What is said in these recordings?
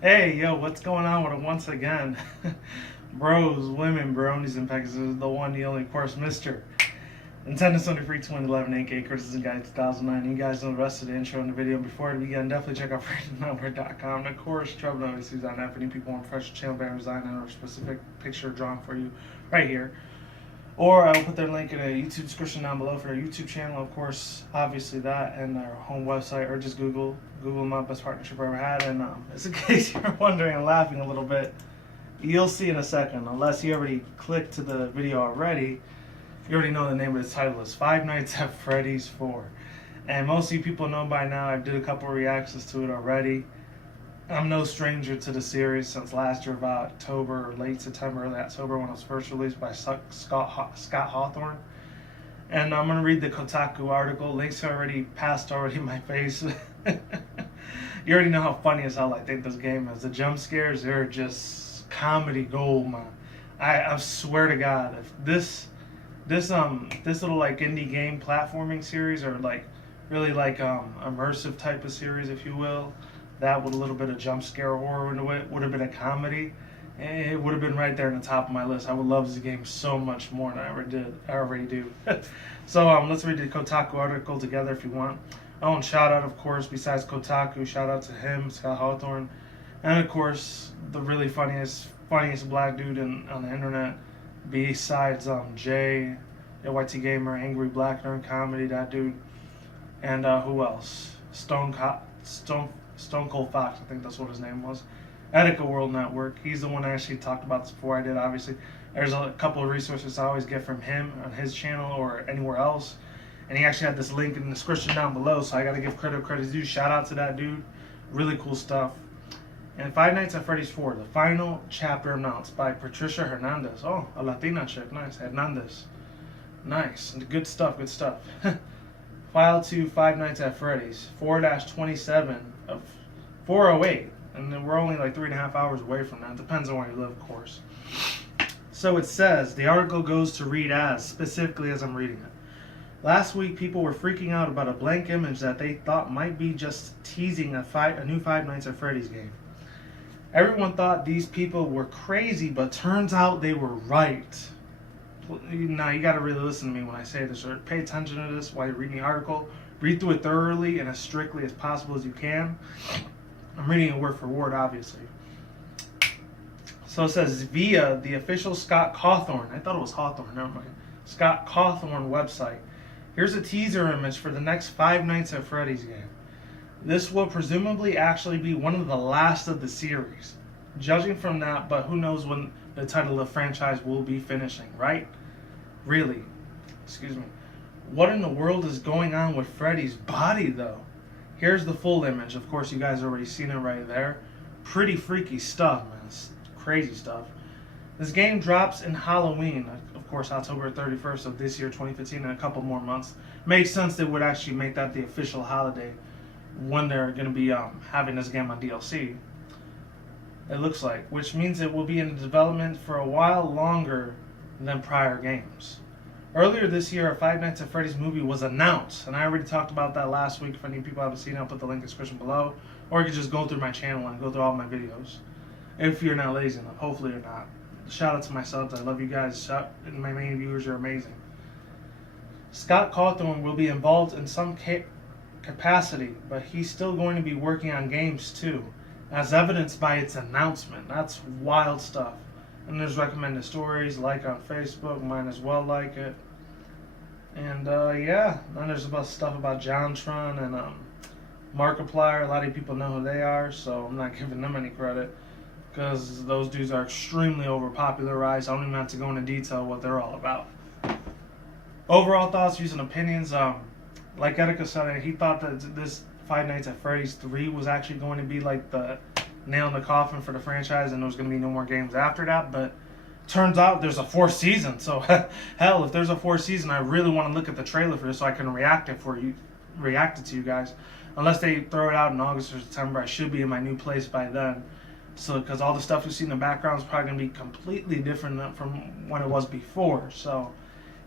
Hey, yo, what's going on with it once again? Bros, women, bronies, and pegasisters, the one, the only, of course, Mr. Nintendo Sony Free 2011 8K Criticism Guide 2009. You guys know the rest of the intro in the video. Before we begin, definitely check out freddynumber.com. And of course, Trouble Notice is on F. Any people want fresh channel banner design or a specific picture drawn for you right here. Or I will put their link in a YouTube description down below for their YouTube channel, of course, obviously that, and their home website, or just Google my best partnership I ever had. And just in case you're wondering and laughing a little bit, you'll see in a second, unless you already clicked to the video already, you already know the name of the title is Five Nights at Freddy's 4. And most of you people know by now, I've did a couple of reactions to it already. I'm no stranger to the series since last year, about October or late September, early October, when it was first released by Scott Hawthorne. And I'm going to read the Kotaku article. Links are already passed in my face. You already know how funny as hell I think this game is. The jump scares, they're just comedy gold, man. I swear to God, if this little like indie game platforming series, or like really like immersive type of series, if you will, that with a little bit of jump scare horror into it, would have been a comedy, it would have been right there in the top of my list. I would love this game so much more than I already do. So let's read the Kotaku article together if you want. Oh, and shout out, of course, besides Kotaku, shout out to him, Scott Hawthorne, and of course the really funniest black dude on the internet, besides Jay, YT Gamer, Angry Black Nerd Comedy, that dude, and who else? Stone Cold Fox, I think that's what his name was. Etika World Network. He's the one I actually talked about this before I did, obviously. There's a couple of resources I always get from him on his channel or anywhere else. And he actually had this link in the description down below, so I gotta give credit's due. Shout out to that dude. Really cool stuff. And Five Nights at Freddy's 4, the final chapter announced by Patricia Hernandez. Oh, a Latina chick. Nice. Hernandez. Nice. Good stuff. File to Five Nights at Freddy's 4-27 of 408, and then we're only like 3.5 hours away from that. Depends on where you live, of course. So it says, the article goes to read as, specifically as I'm reading it. Last week, people were freaking out about a blank image that they thought might be just teasing a new Five Nights at Freddy's game. Everyone thought these people were crazy, but turns out they were right. Now, you got to really listen to me when I say this, or pay attention to this while you're reading the article. Read through it thoroughly and as strictly as possible as you can. I'm reading it word for word, obviously. So it says, via the official Scott Cawthorne, I thought it was Hawthorne, never mind, Scott Cawthorne website, here's a teaser image for the next Five Nights at Freddy's game. This will presumably actually be one of the last of the series. Judging from that, but who knows when the title of the franchise will be finishing, right? Really. Excuse me. What in the world is going on with Freddy's body, though? Here's the full image. Of course, you guys already seen it right there. Pretty freaky stuff, man. It's crazy stuff. This game drops in Halloween, of course, October 31st of this year, 2015, in a couple more months. Makes sense they would actually make that the official holiday when they're going to be having this game on DLC. It looks like, which means it will be in development for a while longer than prior games. Earlier this year, a Five Nights at Freddy's movie was announced, and I already talked about that last week. If any people haven't seen it, I'll put the link in the description below, or you can just go through my channel and go through all my videos. If you're not lazy enough, hopefully you're not. Shout out to my subs, I love you guys, and my main viewers are amazing. Scott Cawthorne will be involved in some capacity, but he's still going to be working on games too, as evidenced by its announcement. That's wild stuff. And there's recommended stories, like on Facebook, might as well like it. And yeah, then there's stuff about JonTron and Markiplier. A lot of people know who they are, so I'm not giving them any credit, because those dudes are extremely overpopularized. I don't even have to go into detail what they're all about. Overall thoughts, views, and opinions. Like Etika said, he thought that this Five Nights at Freddy's 3 was actually going to be like the nail in the coffin for the franchise, and there was going to be no more games after that. But turns out there's a fourth season. So hell, if there's a fourth season, I really want to look at the trailer for this so I can react it to you guys. Unless they throw it out in August or September, I should be in my new place by then. So, because all the stuff you see in the background is probably going to be completely different from when it was before. So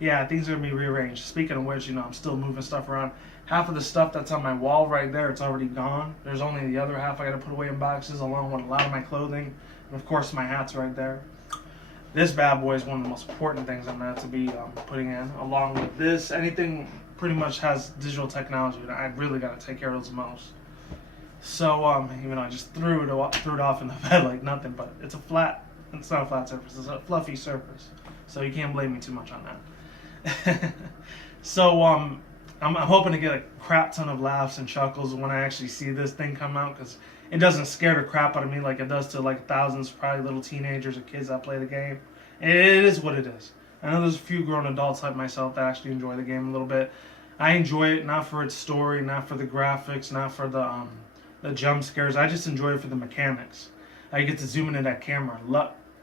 yeah, things are going to be rearranged. Speaking of which, I'm still moving stuff around. half of the stuff that's on my wall right there, it's already gone. There's only the other half I gotta put away in boxes, along with a lot of my clothing, and of course my hat's right there. This bad boy is one of the most important things I'm gonna have to be putting in, along with this. Anything pretty much has digital technology, and I really gotta take care of those most. So even though I just threw it off in the bed like nothing, but it's not a flat surface, it's a fluffy surface. So you can't blame me too much on that. So I'm hoping to get a crap ton of laughs and chuckles when I actually see this thing come out, because it doesn't scare the crap out of me like it does to like thousands, probably little teenagers or kids that play the game. It is what it is. I know there's a few grown adults like myself that actually enjoy the game a little bit. I enjoy it not for its story, not for the graphics, not for the jump scares. I just enjoy it for the mechanics. How you get to zoom into that camera,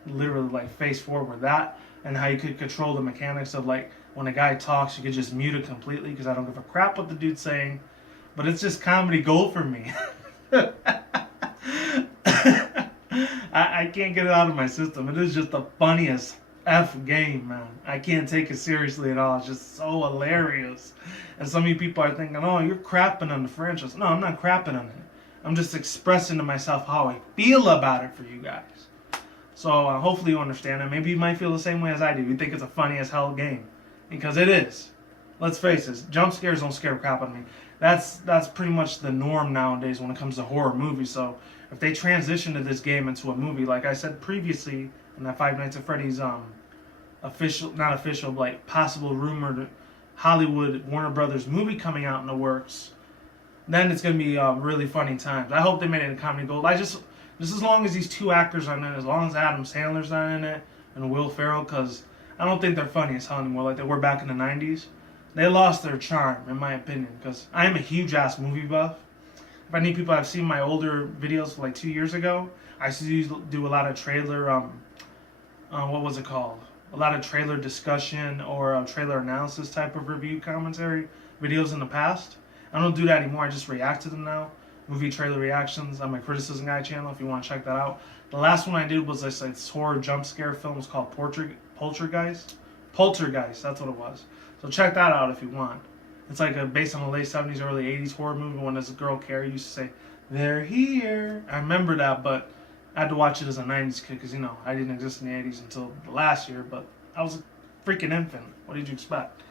literally like face forward. That, and how you could control the mechanics of like when a guy talks, you could just mute it completely because I don't give a crap what the dude's saying. But it's just comedy gold for me. I can't get it out of my system. It is just the funniest F game, man. I can't take it seriously at all. It's just so hilarious. And some of you people are thinking, oh, you're crapping on the franchise. No, I'm not crapping on it. I'm just expressing to myself how I feel about it for you guys. So hopefully you understand it. Maybe you might feel the same way as I do. You think it's a funny as hell game. Because it is. Let's face it, jump scares don't scare crap out of me. That's pretty much the norm nowadays when it comes to horror movies. So if they transition to this game into a movie, like I said previously in that Five Nights at Freddy's possible rumored Hollywood Warner Brothers movie coming out in the works, then it's gonna be really funny times. I hope they made it a comedy gold. Just as long as these two actors are in it, as long as Adam Sandler's not in it and Will Ferrell, because I don't think they're funny as hell anymore like they were back in the 90s. They lost their charm, in my opinion, because I am a huge-ass movie buff. If any people have seen my older videos from like 2 years ago, I used to do a lot of trailer, what was it called? A lot of trailer discussion or trailer analysis type of review commentary videos in the past. I don't do that anymore. I just react to them now. Movie trailer reactions on my Criticism Guy channel if you want to check that out. The last one I did was this horror jump scare film. It's called Poltergeist. Poltergeist, that's what it was. So check that out if you want. It's like based on the late 70s, early 80s horror movie when this girl Carrie used to say, "They're here." I remember that, but I had to watch it as a 90s kid because, I didn't exist in the 80s until the last year, but I was a freaking infant. What did you expect?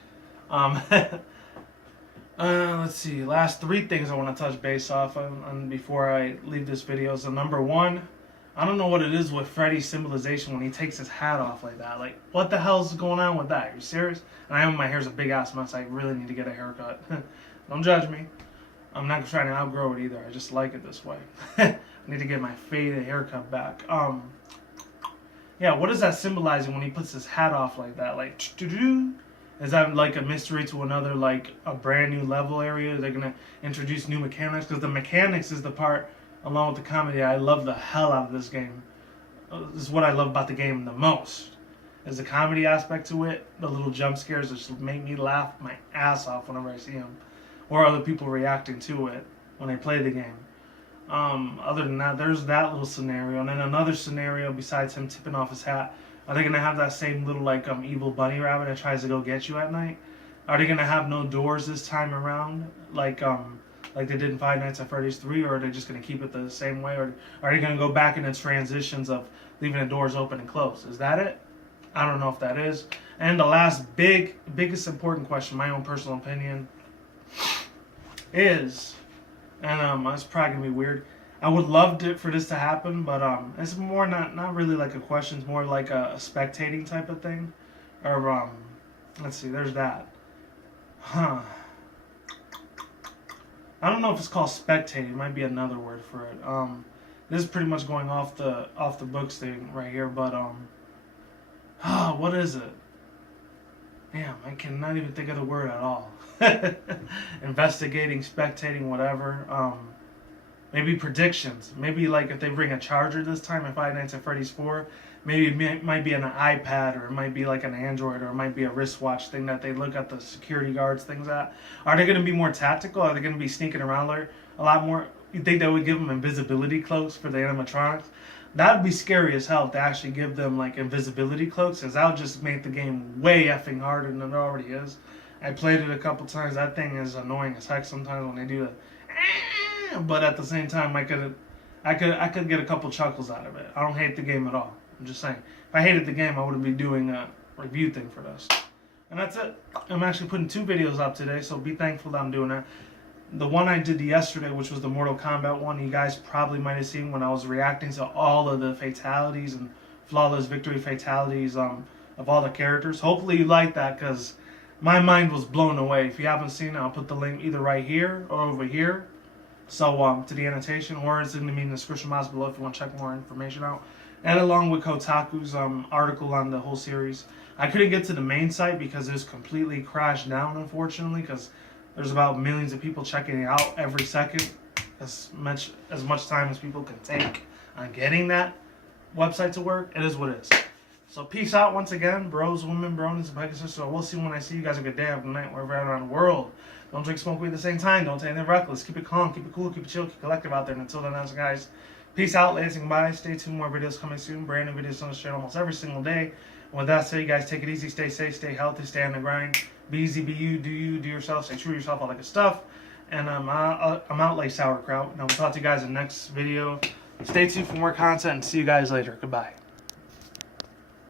Let's see. Last three things I want to touch base off on before I leave this video. So number one, I don't know what it is with Freddy's symbolization when he takes his hat off like that. Like, what the hell's going on with that? Are you serious? And I know my hair's a big ass mess. I really need to get a haircut. Don't judge me. I'm not trying to outgrow it either. I just like it this way. I need to get my faded haircut back. Yeah, what is that symbolizing when he puts his hat off like that? Like, is that like a mystery to another, like a brand new level area? They're gonna introduce new mechanics, because the mechanics is the part, along with the comedy, I love the hell out of this game. This is what I love about the game the most. Is the comedy aspect to it, the little jump scares that just make me laugh my ass off whenever I see them, or other people reacting to it when they play the game. Other than that, there's that little scenario, and then another scenario besides him tipping off his hat. Are they gonna have that same little like evil bunny rabbit that tries to go get you at night? Are they gonna have no doors this time around, like they did in Five Nights at Freddy's 3, or are they just gonna keep it the same way, or are they gonna go back into transitions of leaving the doors open and closed? Is that it? I don't know if that is. And the last biggest important question, my own personal opinion, is, and it's probably gonna be weird. I would love for this to happen, but it's more not really like a question. It's more like a spectating type of thing. Or let's see, there's that. I don't know if it's called spectating. It might be another word for it. This is pretty much going off the books thing right here, but what is it? Damn, I cannot even think of the word at all. Investigating, spectating, whatever. Maybe predictions. Maybe like if they bring a charger this time in Five Nights at Freddy's 4, maybe it might be an iPad, or it might be like an Android, or it might be a wristwatch thing that they look at the security guards things at. Are they going to be more tactical? Are they going to be sneaking around there a lot more? You think they would give them invisibility cloaks for the animatronics? That would be scary as hell to actually give them like invisibility cloaks, because that would just make the game way effing harder than it already is. I played it a couple times. That thing is annoying as heck sometimes when they do the. But at the same time, I could get a couple chuckles out of it. I don't hate the game at all. I'm just saying, if I hated the game, I wouldn't be doing a review thing for this. And that's it. I'm actually putting 2 videos up today, so be thankful that I'm doing that. The one I did yesterday, which was the Mortal Kombat one, you guys probably might have seen when I was reacting to all of the fatalities and flawless victory fatalities of all the characters. Hopefully you like that, because my mind was blown away. If you haven't seen it, I'll put the link either right here or over here. So to the annotation, or it's going to be in the description box below if you want to check more information out. And along with Kotaku's article on the whole series. I couldn't get to the main site because it's completely crashed down, unfortunately, because there's about millions of people checking it out every second. As much time as people can take on getting that website to work, it is what it is. So peace out once again, bros, women, bronies, and pegasisters. So we'll see when I see you guys. A good day, have a good night, wherever you're around the world. Don't drink, smoke weed at the same time. Don't take anything reckless. Keep it calm, keep it cool, keep it chill, keep it collective out there. And until then, guys, peace out, ladies and goodbye. Stay tuned, more videos coming soon. Brand new videos on this channel almost every single day. And with that said, you guys take it easy, stay safe, stay healthy, stay on the grind. Be easy, be you, do yourself, stay true to yourself, all that good stuff. And I'm out like sauerkraut. And I will talk to you guys in the next video. Stay tuned for more content and see you guys later. Goodbye.